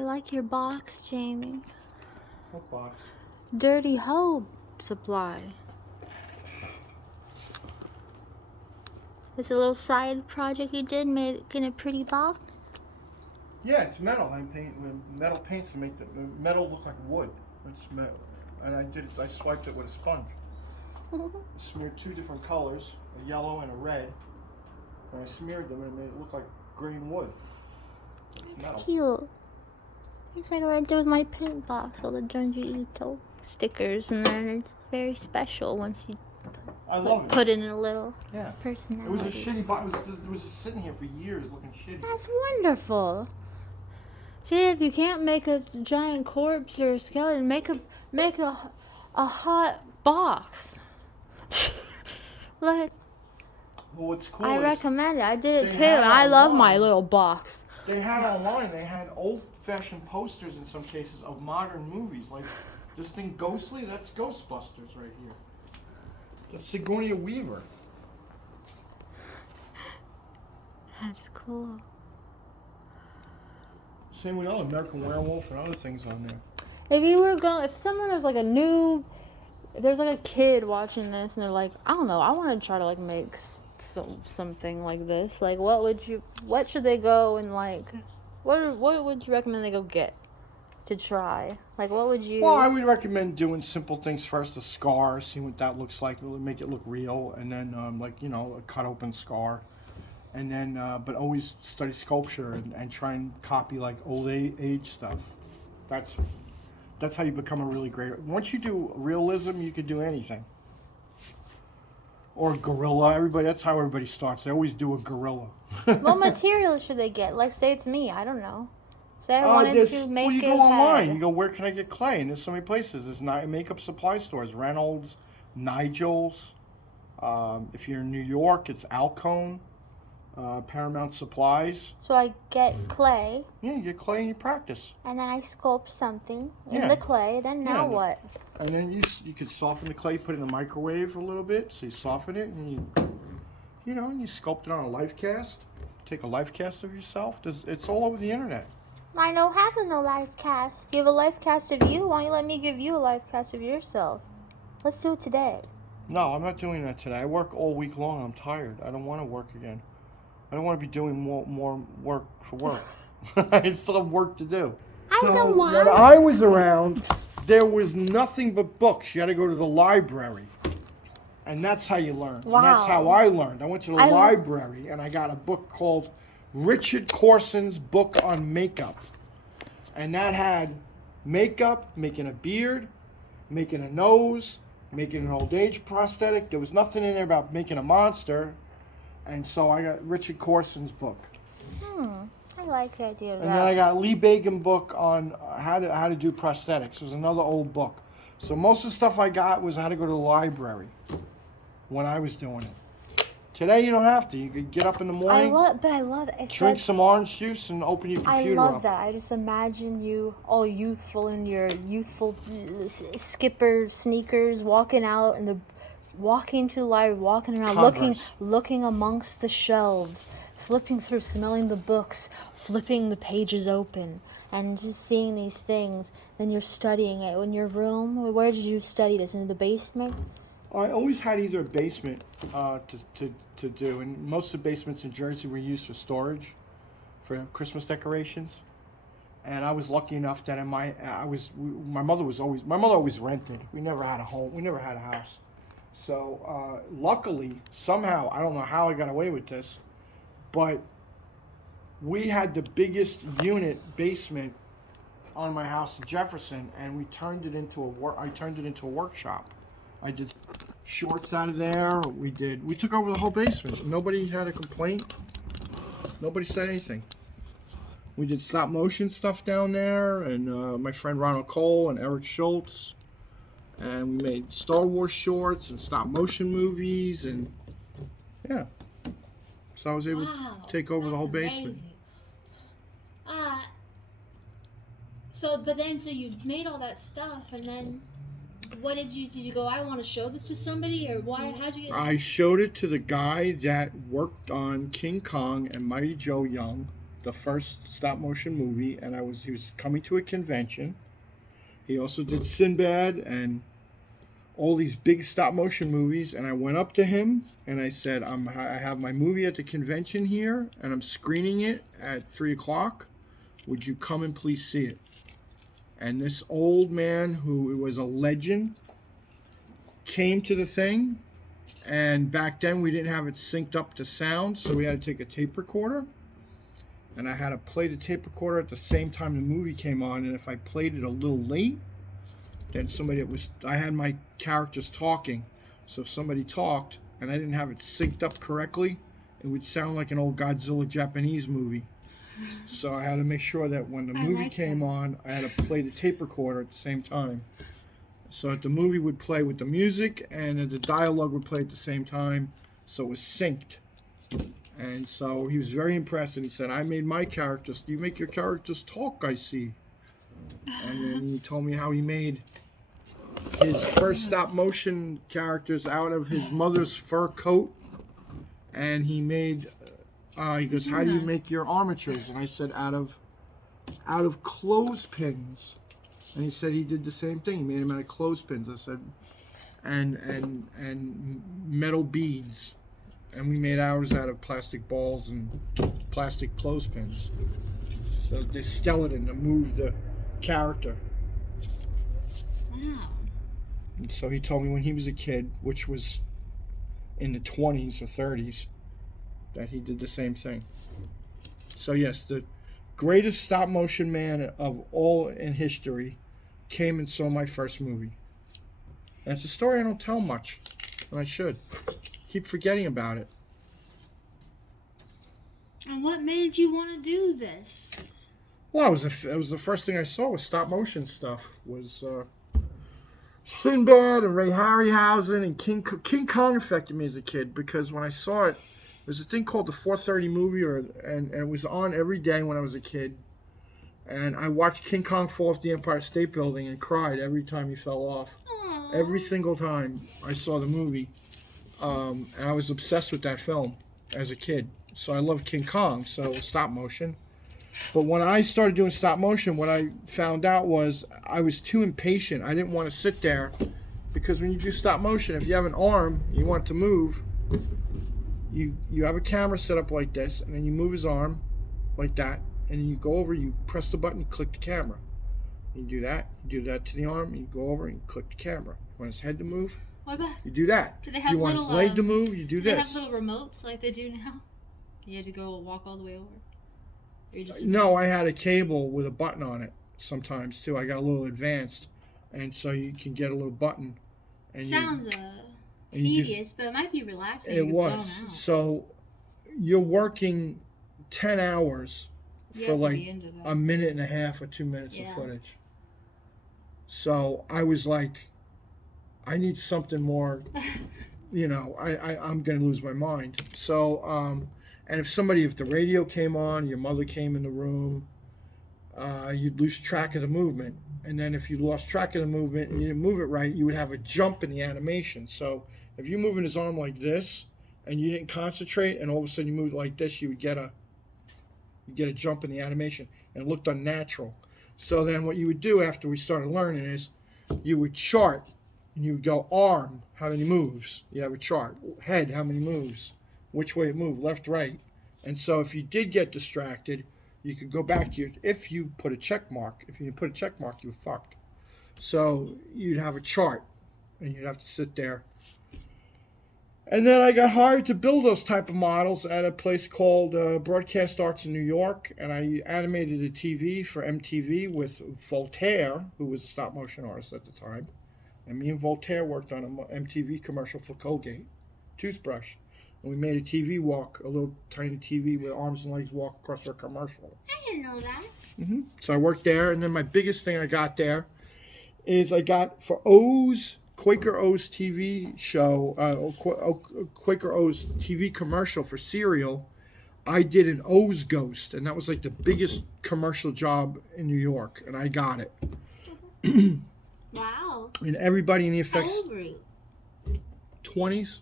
I like your box, Jamie. What box? Dirty Hoe Supply. It's a little side project you did, making a pretty box. Yeah, it's metal. I paint metal paints to make the metal look like wood. It's metal, and I swiped it with a sponge. Smeared 2 different colors, a yellow and a red. And I smeared them and made it look like grain wood. It's metal. Cute. It's like right there with my paint box, all the Junji Ito stickers, and then it's very special once you put in a little personality. It was a shitty box. It was just sitting here for years looking shitty. That's wonderful. See, if you can't make a giant corpse or a skeleton, make a hot box. Like, well, what's cool I is recommend it. I did it too. I love my little box. They had online. They had old-fashioned posters in some cases of modern movies. Like this thing, Ghostly. That's Ghostbusters right here. That's Sigourney Weaver. That's cool. Same with other American Werewolf and other things on there. If someone was like if there's like a kid watching this and they're like, I don't know, I want to try to like make something like this. Like, what should they go and like, what would you recommend they go get to try? Like, what would you? Well, I would recommend doing simple things first. A scar, see what that looks like, make it look real, and then a cut open scar, and then but always study sculpture and try and copy like old age stuff. That's how you become a really great. Once you do realism, you can do anything. Or gorilla. That's how everybody starts. They always do a gorilla. What material should they get? Like, say it's me. I don't know. Say I wanted to make you go online. You go, where can I get clay? And there's so many places. There's makeup supply stores. Reynolds, Nigel's. If you're in New York, it's Alcone. Paramount Supplies. So I get clay. Yeah, you get clay and you practice. And then I sculpt something in the clay. Then now what? And then you could soften the clay, put it in the microwave a little bit, so you soften it, and you sculpt it on a life cast. Take a life cast of yourself. It's all over the internet. I don't have no life cast. You have a life cast of you? Why don't you let me give you a life cast of yourself? Let's do it today. No, I'm not doing that today. I work all week long. I'm tired. I don't want to work again. I don't want to be doing more work for work. I still have work to do. When I was around, there was nothing but books. You had to go to the library. And that's how you learn. Wow. And that's how I learned. I went to the library and I got a book called Richard Corson's Book on Makeup. And that had makeup, making a beard, making a nose, making an old age prosthetic. There was nothing in there about making a monster. And so I got Richard Corson's book. I like the idea of that. And then I got Lee Bacon book on how to do prosthetics. It was another old book. So most of the stuff I got was how to go to the library when I was doing it. Today you don't have to. You could get up in the morning. I love it. Drink some orange juice and open your computer up. I love that. I just imagine you all youthful in your youthful skipper sneakers, walking out and walking to the library, walking around, looking amongst the shelves, flipping through, smelling the books, flipping the pages open, and just seeing these things. Then you're studying it in your room. Where did you study this? In the basement? I always had either a basement to do, and most of the basements in Jersey were used for storage, for Christmas decorations. And I was lucky enough that my mother always rented. We never had a home. We never had a house. So luckily, somehow, I don't know how I got away with this, but we had the biggest unit basement on my house in Jefferson, and I turned it into a workshop. I did shorts out of there. We took over the whole basement. Nobody had a complaint. Nobody said anything. We did stop motion stuff down there, and my friend Ronald Cole and Eric Schultz. And we made Star Wars shorts and stop motion movies, and yeah. So I was able to take over the whole basement. So you made all that stuff, and then what did you go, I want to show this to somebody, or how'd you get? I showed it to the guy that worked on King Kong and Mighty Joe Young the first stop motion movie, and he was coming to a convention. He also did Sinbad and all these big stop motion movies, and I went up to him and I said, I have my movie at the convention here, and I'm screening it at 3:00. Would you come and please see it? And this old man, who was a legend, came to the thing, and back then we didn't have it synced up to sound, so we had to take a tape recorder, and I had to play the tape recorder at the same time the movie came on, and if I played it a little late, then I had my characters talking, so if somebody talked and I didn't have it synced up correctly, it would sound like an old Godzilla Japanese movie. So I had to make sure that when the movie came on, I had to play the tape recorder at the same time. So that the movie would play with the music and the dialogue would play at the same time, so it was synced. And so he was very impressed, and he said, I made my characters. You make your characters talk, I see. And then he told me how he made his first stop motion characters out of his mother's fur coat. And he made, he goes, how do you make your armatures? And I said, out of clothespins. And he said he did the same thing. He made them out of clothespins. I said, and metal beads. And we made ours out of plastic balls and plastic clothespins. So the skeleton to move the character. Wow. And so he told me when he was a kid, which was in the 20s or 30s, that he did the same thing. So yes, the greatest stop motion man of all in history came and saw my first movie. And it's a story I don't tell much, and I should. Keep forgetting about it. And what made you want to do this? Well, it was the first thing I saw with stop motion stuff. Was Sinbad and Ray Harryhausen and King Kong affected me as a kid, because when I saw it, there's a thing called the 4:30 movie, and it was on every day when I was a kid. And I watched King Kong fall off the Empire State Building and cried every time he fell off. Aww. Every single time I saw the movie. And I was obsessed with that film as a kid. So I loved King Kong, so stop motion. But when I started doing stop motion, what I found out was I was too impatient. I didn't want to sit there, because when you do stop motion, if you have an arm, you want it to move, you have a camera set up like this, and then you move his arm like that, and you go over, you press the button, click the camera. You do that to the arm, you go over and click the camera. You want his head to move? What about? You do that. Do they If have you want his leg to move, you do They this. have little remotes like they do now. You had to go walk all the way over. Or you just No, I had a cable with a button on it sometimes too. I got a little advanced, and so you can get a little button. And sounds tedious, but it might be relaxing. It You can was. zone out. So you're working 10 hours You for have to like be into that. a minute and a half or 2 minutes Yeah. of footage. So I was like, I need something more. I'm going to lose my mind. So, and if the radio came on, your mother came in the room, you'd lose track of the movement. And then if you lost track of the movement and you didn't move it right, you would have a jump in the animation. So if you're moving his arm like this and you didn't concentrate, and all of a sudden you moved like this, you would get a jump in the animation, and it looked unnatural. So then what you would do after we started learning is you would chart, and you would go arm, how many moves? You have a chart. Head, how many moves? Which way it moved, left, right. And so if you did get distracted, you could go back to if you put a check mark. If you didn't put a check mark, you were fucked. So you'd have a chart, and you'd have to sit there. And then I got hired to build those type of models at a place called Broadcast Arts in New York, and I animated a TV for MTV with Voltaire, who was a stop motion artist at the time. And me and Voltaire worked on an MTV commercial for Colgate toothbrush. And we made a TV walk, a little tiny TV with arms and legs walk across our commercial. I didn't know that. Mm-hmm. So I worked there, and then my biggest thing I got there is I got for Quaker O's TV show, Quaker O's TV commercial for cereal. I did an O's Ghost, and that was like the biggest commercial job in New York, and I got it. Wow. And everybody in the How effects old were you? 20s.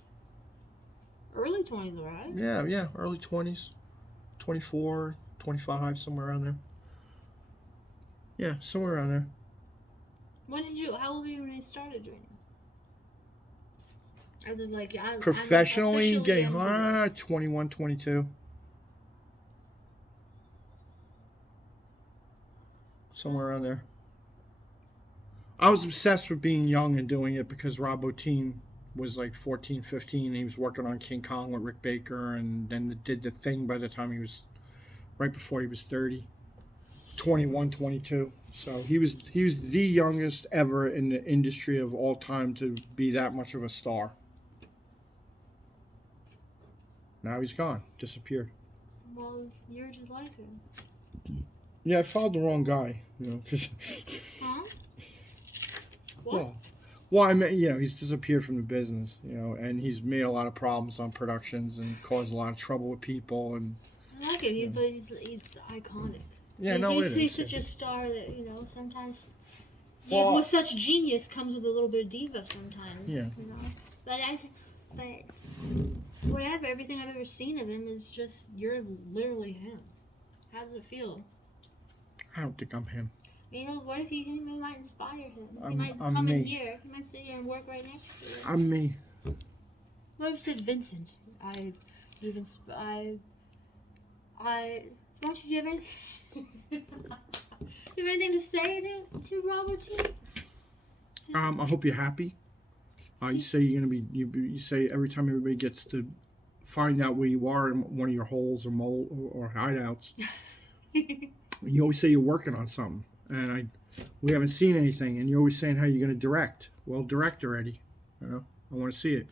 Early 20s, right? Yeah, early 20s. 24, 25, somewhere around there. Yeah, somewhere around there. How old were you when you started doing it? As of like, Professionally I'm getting officially into this. 21, 22. Somewhere around there. I was obsessed with being young and doing it because Rob Bottin was like 14, 15. He was working on King Kong with Rick Baker, and then did The Thing by the time he was, right before he was 30. 21, 22. So he was the youngest ever in the industry of all time to be that much of a star. Now he's gone, disappeared. Well, you're just like him. Yeah, I followed the wrong guy, you know. Huh? What? Well, I mean, he's disappeared from the business, and he's made a lot of problems on productions and caused a lot of trouble with people. And I like it, but he's iconic. yeah, He's such a star that sometimes. Well, with such genius comes with a little bit of diva sometimes. Yeah. But whatever, everything I've ever seen of him is just, you're literally him. How does it feel? I don't think I'm him. What if he might inspire him? He I'm might come me. in here. He might sit here and work right next to you. I'm me. What if you said Vincent? Why don't you have anything? You have anything to say to Robert T? I hope you're happy. You say you're gonna be. You say every time everybody gets to find out where you are in one of your holes or or hideouts, you always say you're working on something, and we haven't seen anything, and you're always saying how you're gonna direct. Well, direct already. I want to see it,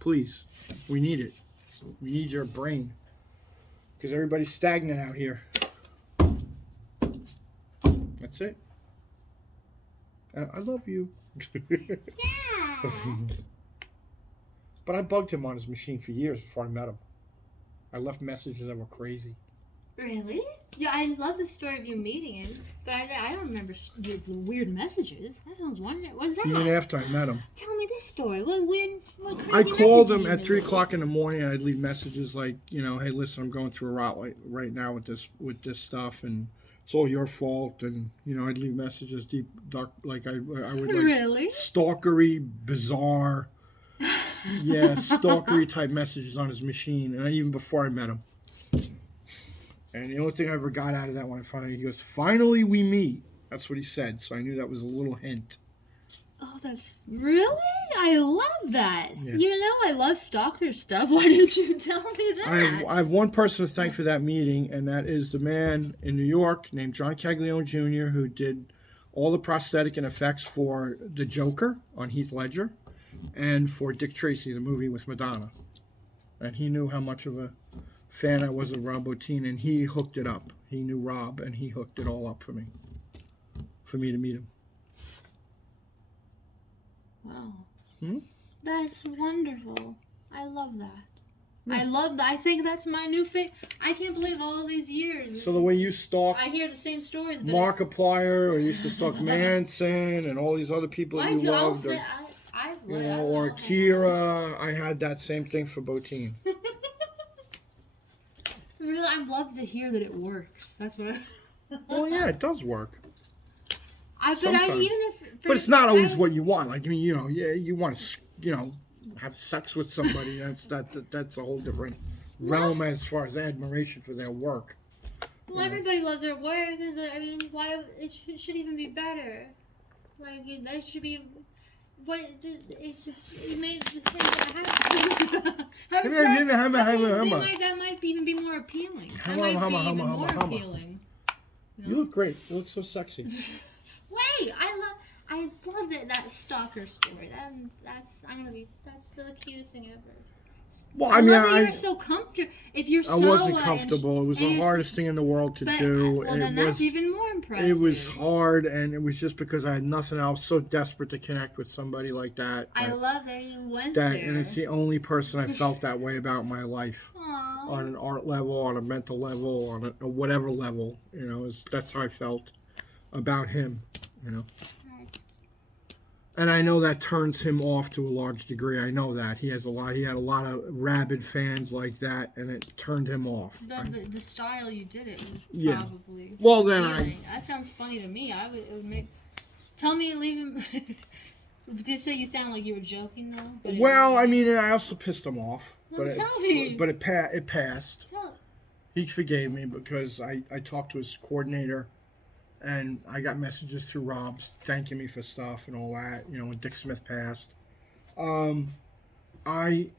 please. We need it. We need your brain, because everybody's stagnant out here. That's it. I love you. Yeah. But I bugged him on his machine for years before I met him. I left messages that were crazy. Really? Yeah, I love the story of you meeting him, but I don't remember the weird messages. That sounds wonderful. What is that? Even after I met him. Tell me this story. What crazy I called him messages at you 3 made? o'clock in the morning, and I'd leave messages like, hey, listen, I'm going through a route right now with this stuff, and it's all your fault. And I'd leave messages deep, dark, like I would like Really? stalkery, bizarre, stalkery type messages on his machine, and even before I met him. And the only thing I ever got out of that when he goes, finally we meet. That's what he said. So I knew that was a little hint. Oh, that's really? I love that. Yeah. I love stalker stuff. Why didn't you tell me that? I have one person to thank for that meeting, and that is the man in New York named John Caglione Jr., who did all the prosthetic and effects for the Joker on Heath Ledger and for Dick Tracy, the movie with Madonna. And he knew how much of a fan I was of Rob Bottin, and he hooked it up. He knew Rob, and he hooked it all up for me to meet him. Wow. Hmm? That's wonderful. I love that. I love that. I think that's my new favorite. I can't believe all these years. So the way you stalk I hear the same stories, but Markiplier, or you used to stalk Manson, and all these other people you loved, or Akira, I had that same thing for Bottin. Really, I love to hear that it works. That's what Well, yeah, it does work. But it's not always what you want. Like, you want to, have sex with somebody. That's a whole different realm as far as admiration for their work. Well, everybody loves their work, but why it should even be better? Like, that should be. What it's just it made having sex. That might even be more appealing. That might be even more appealing. You look great. You look so sexy. Wait, I love that stalker story. That's the cutest thing ever. Well, you're so comfortable. If you're so, I wasn't comfortable. It was the hardest thing in the world to do. Well, then that's even more impressive. It was hard, and it was just because I had nothing else. So desperate to connect with somebody like that. I love that you went there. And it's the only person I felt that way about in my life. Aww. On an art level, on a mental level, on a whatever level. That's how I felt about him. And I know that turns him off to a large degree. I know that he had a lot of rabid fans like that, and it turned him off. The style you did it was Yeah. probably. Well, then appealing. That sounds funny to me. It would make. Tell me, leave him. Just so you sound like you were joking though. But I mean, I also pissed him off. No, tell me. But it passed. Tell. He forgave me because I talked to his coordinator. And I got messages through Rob thanking me for stuff and all that, when Dick Smith passed. I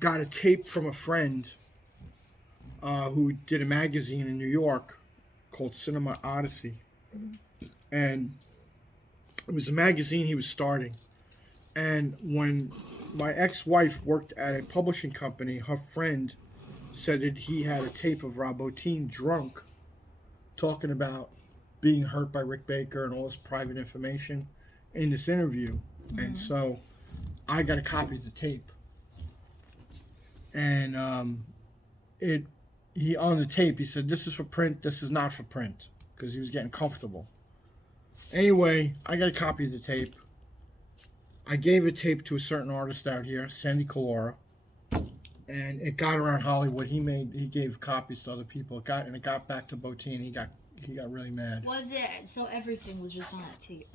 got a tape from a friend who did a magazine in New York called Cinema Odyssey. And it was a magazine he was starting. And when my ex-wife worked at a publishing company, her friend said that he had a tape of Rob Bottin drunk talking about being hurt by Rick Baker and all this private information in this interview. And so I got a copy of the tape. And he on the tape, he said, this is for print, this is not for print, because he was getting comfortable. Anyway, I got a copy of the tape. I gave a tape to a certain artist out here, Sandy Calora, and it got around Hollywood. He gave copies to other people. It got back to Bottin. He got really mad. Was it so? Everything was just on that tape.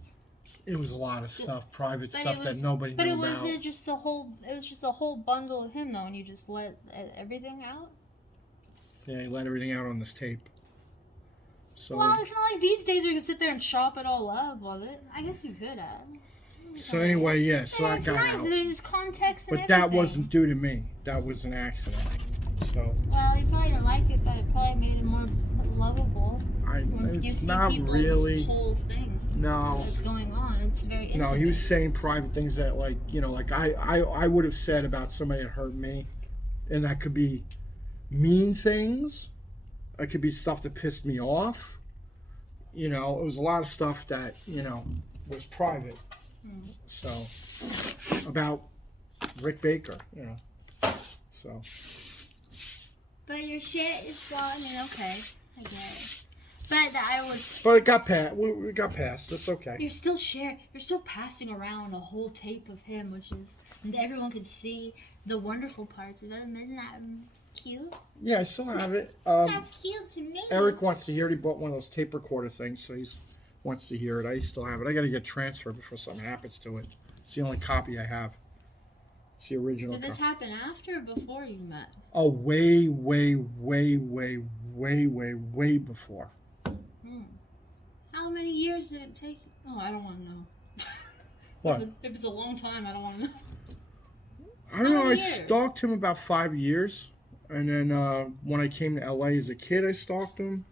It was a lot of stuff, private But stuff that nobody knew about. But it wasn't just the whole. It was just a whole bundle of him though, and you just let everything out. Yeah, he let everything out on this tape. So well, it's not like these days where you can sit there and chop it all up, was it? I guess you could have. So anyway, yeah, so that got nice. out. There's context and But that wasn't due to me. That was an accident. So. Well, you probably didn't like it, but it probably made it more lovable. It's not really. Whole thing. No. What's going on? It's very intimate. No, he was saying private things that, like I would have said about somebody that hurt me, and that could be mean things. It could be stuff that pissed me off. It was a lot of stuff that was private. So about Rick Baker, so. But your shit is well. I mean, okay, I get it. But it got passed. We got passed. It's okay. You're still passing around a whole tape of him, which is everyone could see the wonderful parts of him. Isn't that cute? Yeah, I still have it. That's cute to me. Eric wants to hear it. He bought one of those tape recorder things, so he wants to hear it. I still have it. I got to get transferred before something happens to it. It's the only copy I have. It's the original. Did this happen after or before you met? Oh, way, way, way, way, way, way, way before. How many years did it take? Oh, I don't want to know. What? If it's a long time, I don't want to know. I don't know. I stalked him about 5 years. And then when I came to LA as a kid, I stalked him.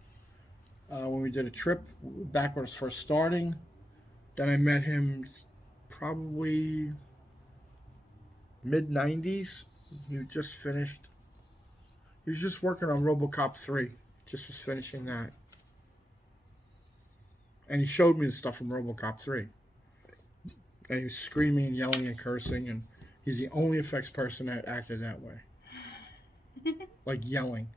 When we did a trip back when I was first starting. Then I met him probably mid-90s. He was just finished. He was just working on RoboCop 3. Just was finishing that. And he showed me the stuff from RoboCop 3. And he was screaming and yelling and cursing. And he's the only effects person that acted that way. Like yelling.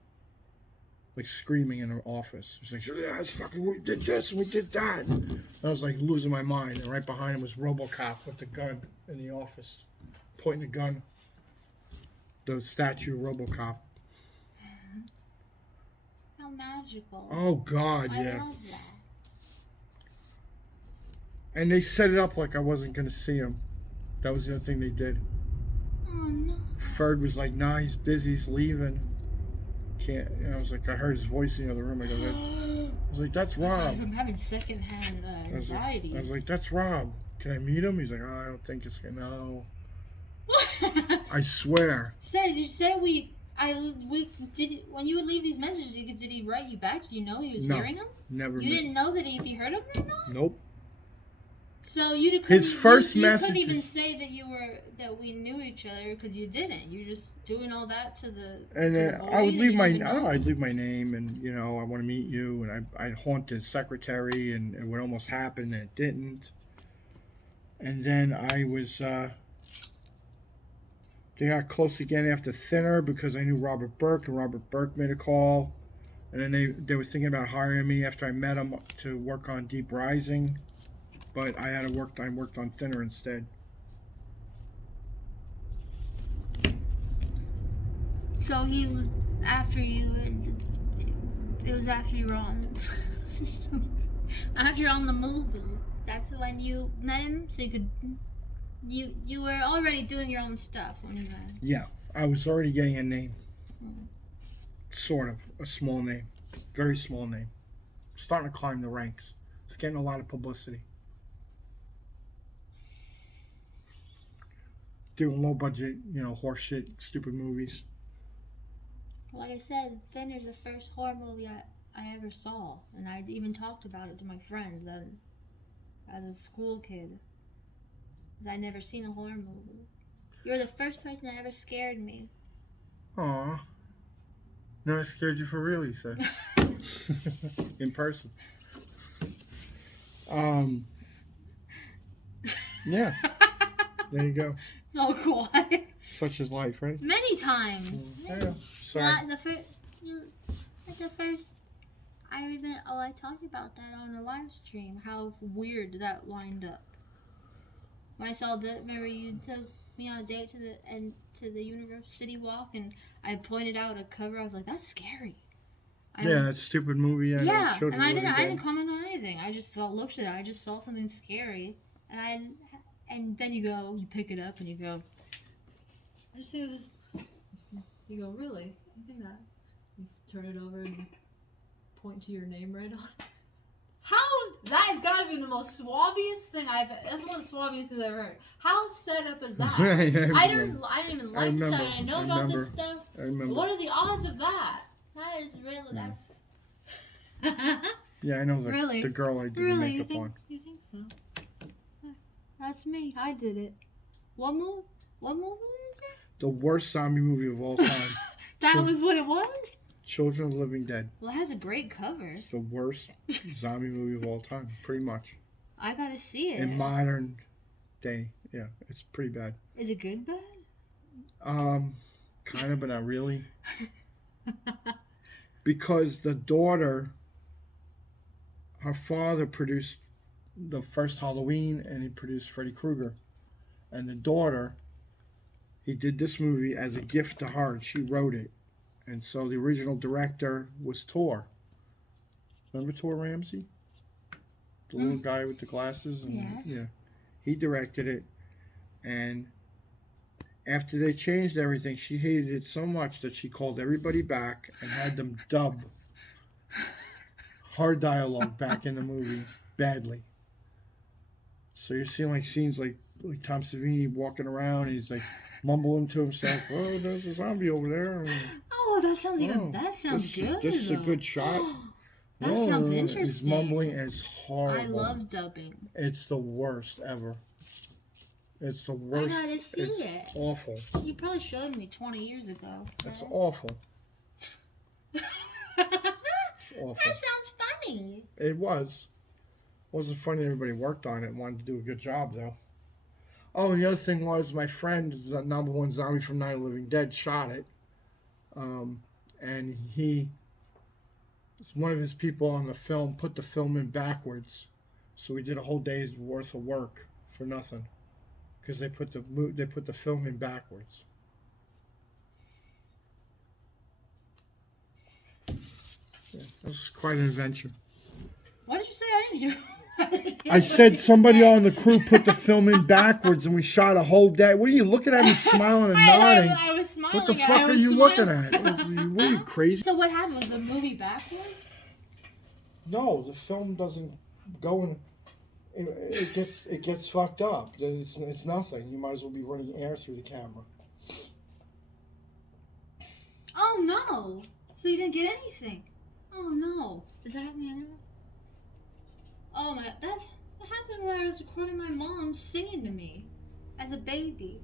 Like screaming in the office. He's like, yeah, it's fucking, we did this and we did that. And I was like losing my mind. And right behind him was RoboCop with the gun in the office. Pointing the gun. The statue of RoboCop. How magical. Oh, God, yeah. I love that. And they set it up like I wasn't going to see him. That was the other thing they did. Oh, no. Ferd was like, nah, he's busy, he's leaving. Can't. And I was like, I heard his voice in the other room. I was like, that's Rob. I'm having secondhand anxiety. I was like, that's Rob. Can I meet him? He's like, oh, I don't think it's going to. No. I swear. You said we did when you would leave these messages. Did he write you back? Did you know he was hearing them? Never. You didn't know that if he heard them or not? Nope. So you couldn't. His first message. You couldn't even say that we knew each other because you didn't. You're just doing all that to the. And to the I would leave my. I'd leave my name and I want to meet you and I'd haunt his secretary and it would almost happen and it didn't. And then I was. They got close again after Thinner because I knew Robert Burke, and Robert Burke made a call. And then they were thinking about hiring me after I met him to work on Deep Rising. but I worked on thinner instead. So he was after you. It was after you were on. After you're on the movie. That's when you met him. So you could. You were already doing your own stuff when you met him. Yeah, I was already getting a name. Sort of a small name, very small name. Starting to climb the ranks. It's getting a lot of publicity. Doing low budget, horseshit, stupid movies. Like I said, Thinner's the first horror movie I ever saw, and I even talked about it to my friends as a school kid. Because I'd never seen a horror movie. You're the first person that ever scared me. Aw. No, I scared you for real, you said. In person. Yeah. There you go. So quiet. Such is life, right? Many times. Yeah. Sorry. Not the first. I talked about that on a live stream. How weird that lined up. When I saw remember you took me on a date to the University Walk, and I pointed out a cover. I was like, "That's scary." That stupid movie. Yeah, and I didn't comment on anything. I just looked at it. I just saw something scary, and then you pick it up, and you go. I just think this. You go, really? You think that? You turn it over and point to your name right on. How? That has got to be the most suaviest thing that's one of the suaviest things I've ever heard. How set up is that? I didn't even like this. I didn't know about this stuff. I remember. What are the odds of that? That is really, that's... Yeah, I know Really? The girl I did the makeup on. You think so? That's me. I did it. What movie is that? The worst zombie movie of all time. That was what it was? Children of the Living Dead. Well, it has a great cover. It's the worst zombie movie of all time, pretty much. I gotta see it. In modern day, yeah, it's pretty bad. Is it good bad? Kind of, but not really. Because the daughter, her father produced the first Halloween, and he produced Freddy Krueger. And the daughter, he did this movie as a gift to her, and she wrote it. And so the original director was Tor. Remember Tor Ramsey? The little guy with the glasses? And, yeah. He directed it. And after they changed everything, she hated it so much that she called everybody back and had them dub her dialogue back in the movie badly. So you're seeing scenes like Tom Savini walking around, and he's mumbling to himself, "Oh, there's a zombie over there." Oh, that sounds good. This is a good shot. That sounds interesting. He's mumbling, and it's horrible. I love dubbing. It's the worst ever. It's the worst. I gotta see it. Awful. You probably showed me 20 years ago. It's awful. It's awful. That sounds funny. It was. It wasn't funny. Everybody worked on it and wanted to do a good job, though. Oh, and the other thing was my friend, the number one zombie from Night of the Living Dead, shot it. And one of his people on the film put the film in backwards. So we did a whole day's worth of work for nothing. Because they put the film in backwards. Yeah, that was quite an adventure. What did you say? I didn't hear. I said somebody on the crew put the film in backwards, and we shot a whole day. What are you looking at me smiling and nodding? I was smiling. What the fuck are you looking at? What are you, crazy? So what happened? Was the movie backwards? No, the film doesn't go in. It gets fucked up. It's nothing. You might as well be running air through the camera. Oh no! So you didn't get anything? Oh no! Does that happen again? Oh my! That happened when I was recording my mom singing to me as a baby.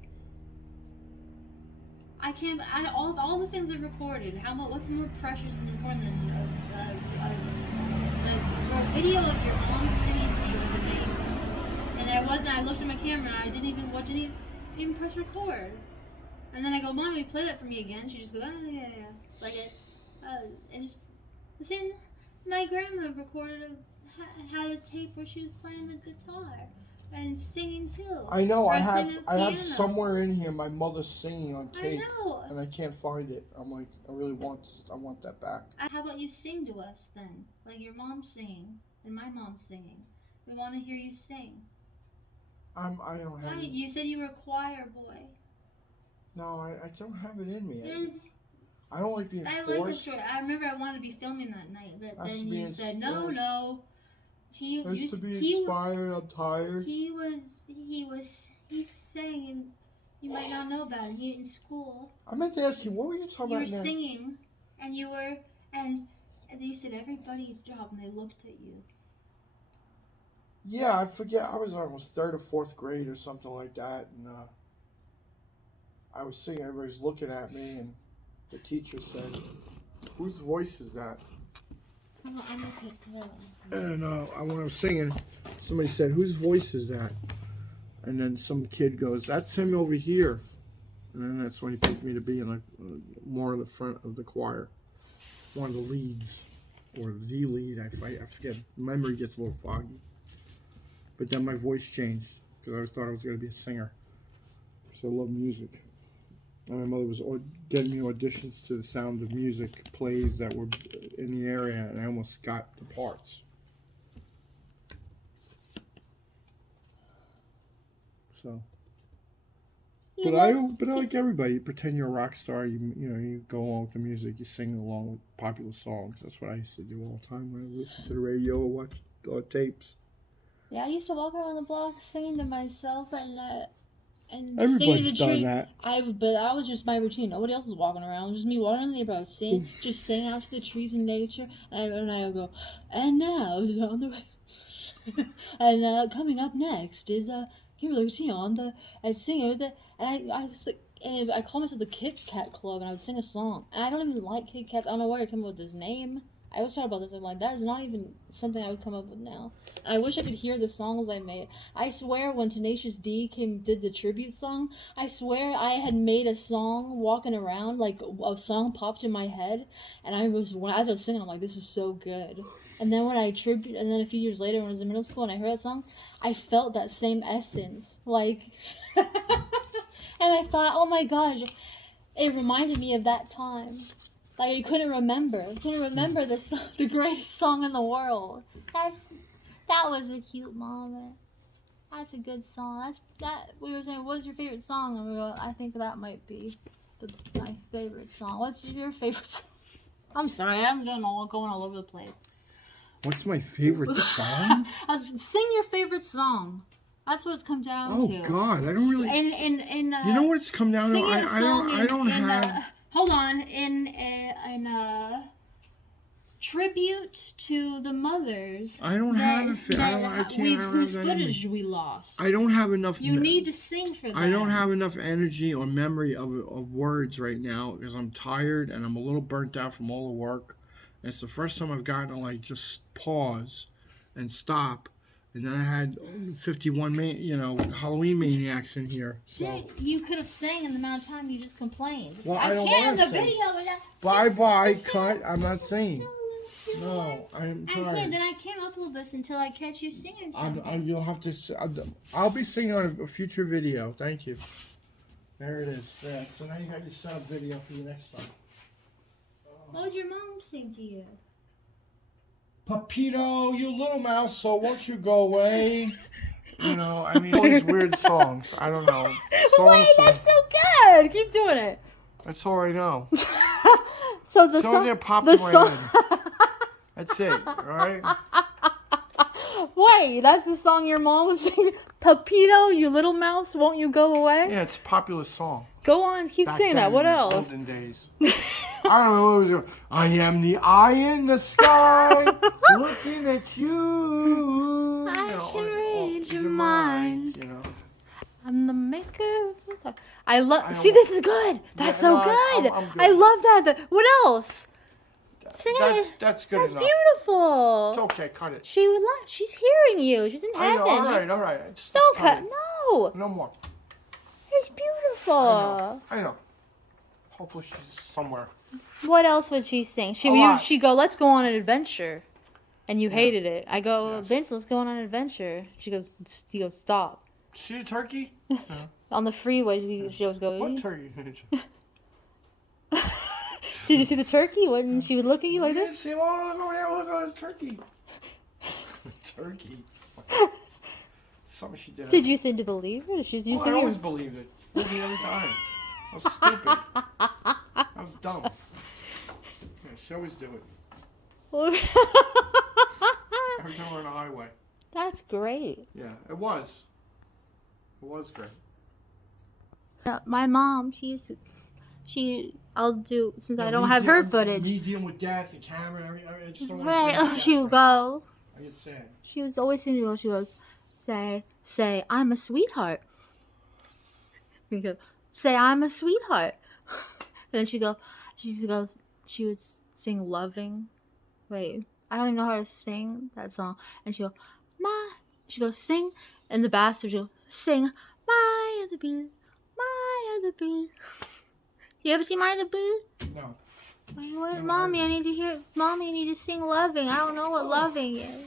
I can't. All the things I recorded. What's more precious and important than a video of your mom singing to you as a baby? And I looked at my camera and I didn't even press record. And then I go, "Mom, will you play that for me again?" She just goes, "Oh yeah." Like it just. The same. My grandma recorded had a tape where she was playing the guitar and singing too. I know. Or I playing the have piano. somewhere in here my mother singing on tape, I know. and I can't find it. I'm like, I want that back. How about you sing to us then, like your mom's singing and my mom's singing? We want to hear you sing. I don't have. Right? You said you were a choir boy. No, I don't have it in me. Yes. I don't like being I forced. like the story. I remember I wanted to be filming that night, but Has then to be you said no. Has to be inspired. I'm tired. He sang, and you might not know about it. He in school. I meant to ask you, what were you talking You were about now? singing, and you were, and you said everybody dropped, and they looked at you. Yeah, I forget. I was almost 3rd or 4th grade or something like that, and I was singing. Everybody's looking at me, and the teacher said, "Whose voice is that?" I'm gonna take care of it. And when I was singing, somebody said, "Whose voice is that?" And then some kid goes, "That's him over here." And then that's when he picked me to be in more in the front of the choir, one of the leads, or the lead. I forget. Memory gets a little foggy. But then my voice changed because I thought I was going to be a singer. So I love music. And my mother was getting me auditions to the Sound of Music plays that were in the area, and I almost got the parts. So, but I like everybody. You pretend you're a rock star. You go along with the music. You sing along with popular songs. That's what I used to do all the time when I listened to the radio or watched tapes. Yeah, I used to walk around the block singing to myself and Everybody's singing the done tree. that. But that was just my routine. Nobody else was walking around. Just me walking around the neighborhood, just singing out to the trees and nature. And I would go, and now on the way, and coming up next is Kimberly on the and singing with it. And I was like, and I call myself the Kit Kat Club, and I would sing a song. And I don't even like Kit Kats. I don't know where I came up with this name. I always thought about this. I'm like, that is not even something I would come up with now. And I wish I could hear the songs I made. I swear when Tenacious D did the tribute song, I swear I had made a song walking around, like a song popped in my head, and as I was singing, I'm like, this is so good. And then and then a few years later when I was in middle school and I heard that song, I felt that same essence, like, and I thought, oh my gosh, it reminded me of that time. Like, you couldn't remember the greatest song in the world. That was a cute moment. That's a good song. We were saying, what's your favorite song? And we go, I think that might be my favorite song. What's your favorite song? I'm sorry, I'm going all over the place. What's my favorite song? Sing your favorite song. That's what it's come down to. Oh God, I don't really. You know what it's come down to? I don't have. Hold on, in a tribute to the mothers. I don't have I can't remember whose that footage we lost. I don't have enough. You need to sing for that. I don't have enough energy or memory of words right now because I'm tired and I'm a little burnt out from all the work. And it's the first time I've gotten to like just pause and stop. And then I had 51 Halloween maniacs in here. So. Jay, you could have sang in the amount of time you just complained. Well, I don't can't want in the to video without. Bye, cut. I'm not singing. No, I'm tired. Then I can't upload this until I catch you singing something. You'll have to. I'll be singing on a future video. Thank you. There it is. Yeah. So now you got your setup video for the next time. What would your mom sing to you? Pepino, you little mouse, so won't you go away? All these weird songs. I don't know. Wait, that's so good. Keep doing it. That's all I know. So the song. That's it, all right? Wait, that's the song your mom was singing? Pepino, you little mouse, won't you go away? Yeah, it's a popular song. Go on, keep singing that. What else? Olden days. I don't know what it was. I am the eye in the sky, looking at you. I can read your mind. I'm the maker. I love. See, this is good. That's so good. I'm good. I love that. What else? Sing it. That's good That's enough. Beautiful. It's okay. Cut it. She would laugh. She's hearing you. She's in heaven. All right. Just Don't cut. it. No. No more. It's beautiful. I know. Hopefully she's somewhere. What else would she sing? She'd go, let's go on an adventure. And you hated it. I go, Yes. Vince, let's go on an adventure. He goes, stop. See a turkey? On the freeway, she always goes, What turkey? did you see the turkey? When she would look at you like that? See, look over there, look at the turkey. Turkey. Something she did. Did you think to believe her? She was I using always believed it. Every time. I was stupid. I was dumb. Yeah, she always do it. Every time we're on the highway. That's great. Yeah, it was. It was great. My mom, I'll do, since I don't have her footage. Me dealing with dad, the camera, I just don't want Right, to she would go. I get sad. She was always saying to go, she goes, say, I'm a sweetheart. We go, say, I'm a sweetheart. And then she would sing Loving. Wait, I don't even know how to sing that song. And she goes, sing in the bathroom. She goes, sing, My Other Boo, My Other Boo. You ever see My Other Boo? No. Wait, what? Mommy, I need to sing Loving. I don't know what Loving is.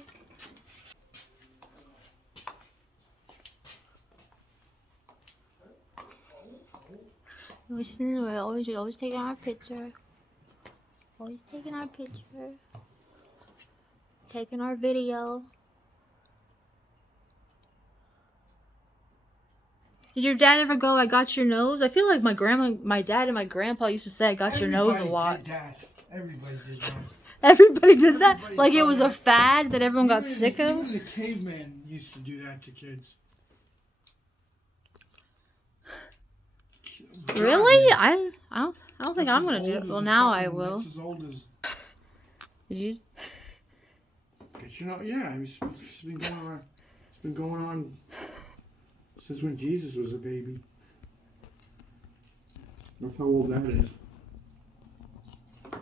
We're always taking our picture. Always taking our picture. Taking our video. Did your dad ever go, I got your nose? I feel like my dad and my grandpa used to say, I got your nose a lot. Did that. Everybody did that. Everybody did that? Everybody Like it did was that. a fad that everyone got sick of? Even the caveman used to do that to kids. Really? I don't think I'm gonna do it. Well, now I will. That's as old as. Did you? You know, yeah, it's been going on. It's been going on since when Jesus was a baby. That's how old that is.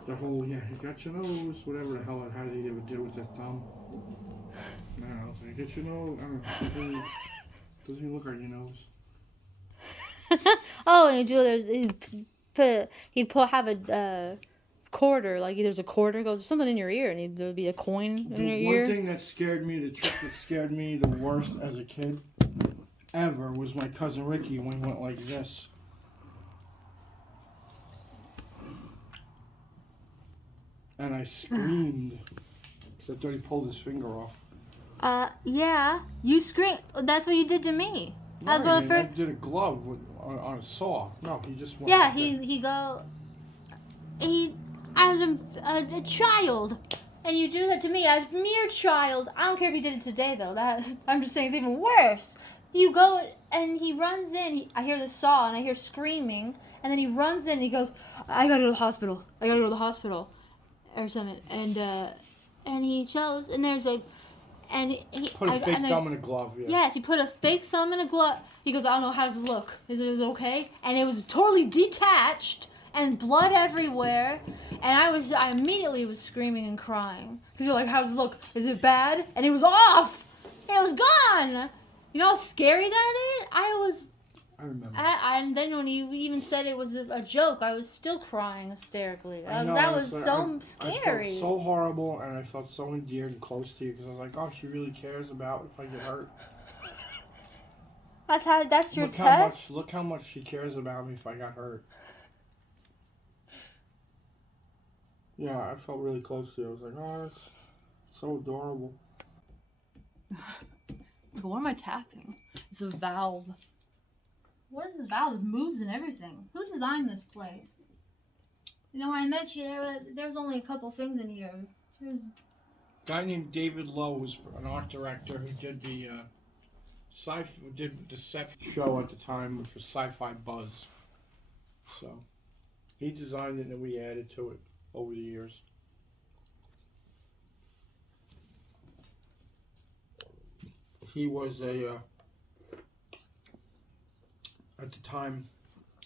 The whole, yeah, you got your nose, whatever the hell, how did he ever do with that thumb? I don't know, like, get your nose, I don't know, doesn't even look like your nose. Oh, and he'd have a quarter, like there's a quarter, goes something in your ear, and there would be a coin in your ear. One thing that scared me, the trick that scared me the worst as a kid ever was my cousin Ricky when he went like this. And I screamed because I thought he pulled his finger off. Yeah, you screamed. That's what you did to me. That's No, what I did a glove on a saw. No, he just went. Yeah, like I was a child, and you do that to me. I'm a mere child. I don't care if you did it today, though. I'm just saying it's even worse. You go, and he runs in. I hear the saw, and I hear screaming, and then he runs in, and he goes, I gotta go to the hospital. I gotta go to the hospital. Or something. And he shows, and there's a... And he put a fake thumb in a glove, yeah. Yes, he put a fake thumb in a glove. He goes, I don't know, how does it look? Is it okay? And it was totally detached, and blood everywhere. And I immediately was screaming and crying. Because you're like, how does it look? Is it bad? And it was off! It was gone! You know how scary that is? I remember. And then when you even said it was a joke, I was still crying hysterically. That was so scary. I felt so horrible, and I felt so endeared and close to you because I was like, oh, she really cares about if I get hurt. That's your test? Look how much she cares about me if I got hurt. Yeah, I felt really close to you. I was like, oh, that's so adorable. But what am I tapping? It's a valve. What is this valve? This moves and everything. Who designed this place? You know, when I met you, there was only a couple things in here. There's A guy named David Lowe was an art director who did the set show at the time for Sci-Fi Buzz. So he designed it, and we added to it over the years. He was at the time,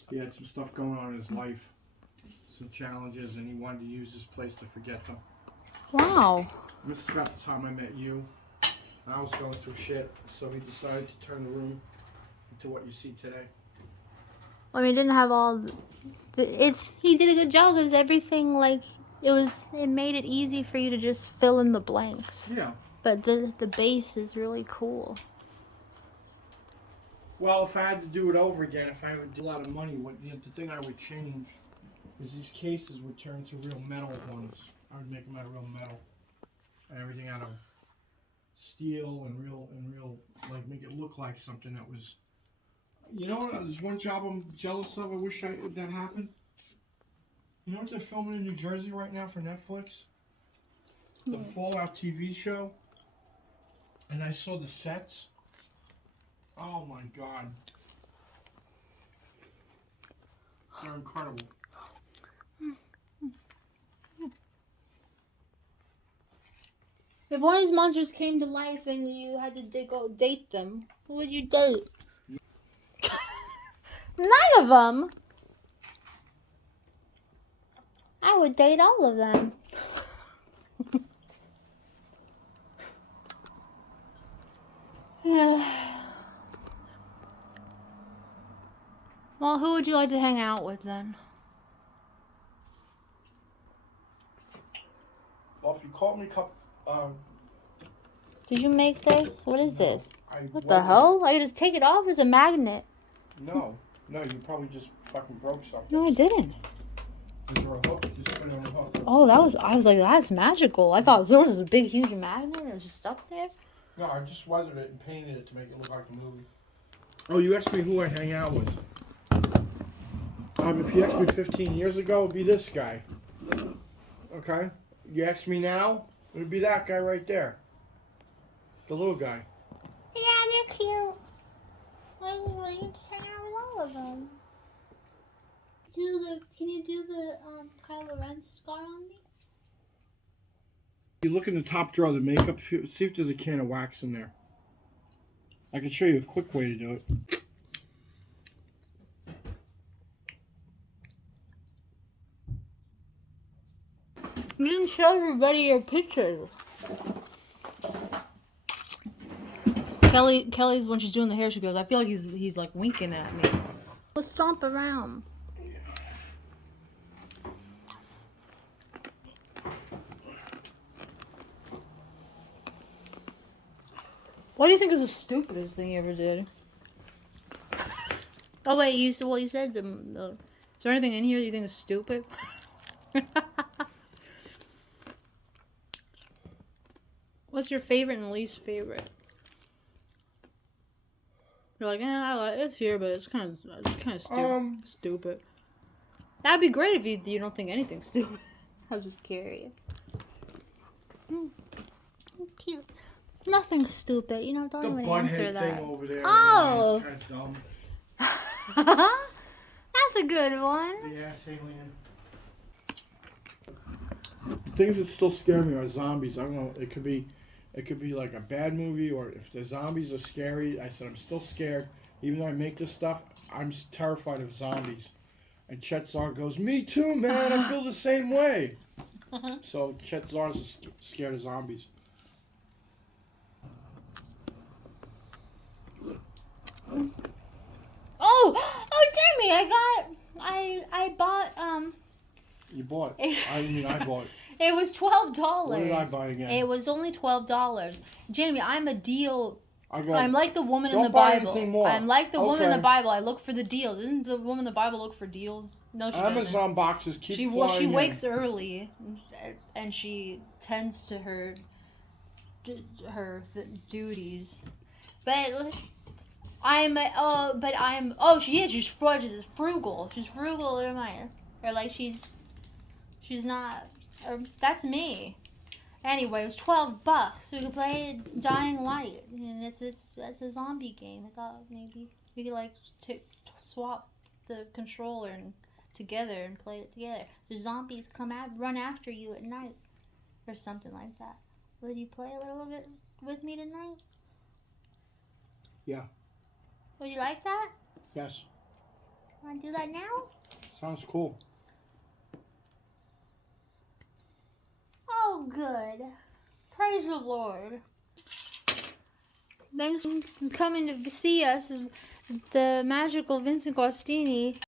he had some stuff going on in his life, some challenges, and he wanted to use this place to forget them. Wow. This is about the time I met you. I was going through shit, so he decided to turn the room into what you see today. I mean, it didn't have all... He did a good job. It was everything, like, it made it easy for you to just fill in the blanks. Yeah. But the base is really cool. Well, if I had to do it over again, if I would do a lot of money, the thing I would change is these cases would turn to real metal ones. I would make them out of real metal, and everything out of steel and real, like make it look like something that was. You know, there's one job I'm jealous of. I wish that happened. You know what they're filming in New Jersey right now for Netflix? The Fallout TV show. And I saw the sets. Oh my God. They're incredible. If one of these monsters came to life and you had to go date them, who would you date? None of them. I would date all of them. Well, who would you like to hang out with then? Well, if you call me Did you make this? What is no, this? What the hell? I could just take it off as a magnet. No, you probably just fucking broke something. No, I didn't. Is there a hook? Just put it on a hook. Oh, I was like, that's magical. I thought there was a big, huge magnet and it was just stuck there. No, I just weathered it and painted it to make it look like a movie. Oh, you asked me who I hang out with. If you asked me 15 years ago, it would be this guy. Okay? You ask me now, it would be that guy right there. The little guy. Yeah, they're cute. Well, you just hang out with all of them. Can you do the Kylo Ren scar on me? You look in the top drawer of the makeup, see if there's a can of wax in there. I can show you a quick way to do it. You didn't show everybody your pictures. Kelly's when she's doing the hair, she goes, I feel like he's like winking at me. Let's stomp around. What do you think is the stupidest thing you ever did? Oh wait, you said is there anything in here that you think is stupid? What's your favorite and least favorite? You're like, I like it's here, but it's kind of stupid. That'd be great if you don't think anything's stupid. I was just curious. Cute. Nothing's stupid. You know, don't even answer that. Thing over there. Oh. Kind of dumb. That's a good one. The ass alien. The things that still scare me are zombies. I don't know. It could be like a bad movie, or if the zombies are scary. I said I'm still scared, even though I make this stuff. I'm terrified of zombies. And Chet Zar goes, "Me too, man. I feel the same way." So Chet Zar's scared of zombies. Oh, Jamie, I bought You bought. I bought. It was $12. What did I buy again? It was only $12. Jamie, I'm a deal. I'm like the woman in the Don't buy Bible. anything more. I'm like the woman in the Okay. Bible. I look for the deals. Isn't the woman in the Bible look for deals? No, she doesn't. Amazon boxes keep flying She in. wakes early, and she tends to her duties. But she is. She's frugal. She's frugal, or like she's not. Or that's me. Anyway, it was $12. We could play Dying Light, and it's a zombie game. I thought maybe we could like swap the controller and together and play it together. The zombies run after you at night, or something like that. Would you play a little bit with me tonight? Yeah. Would you like that? Yes. Want to do that now? Sounds cool. Oh, good. Praise the Lord. Thanks for coming to see us, the magical Vincent Guastini.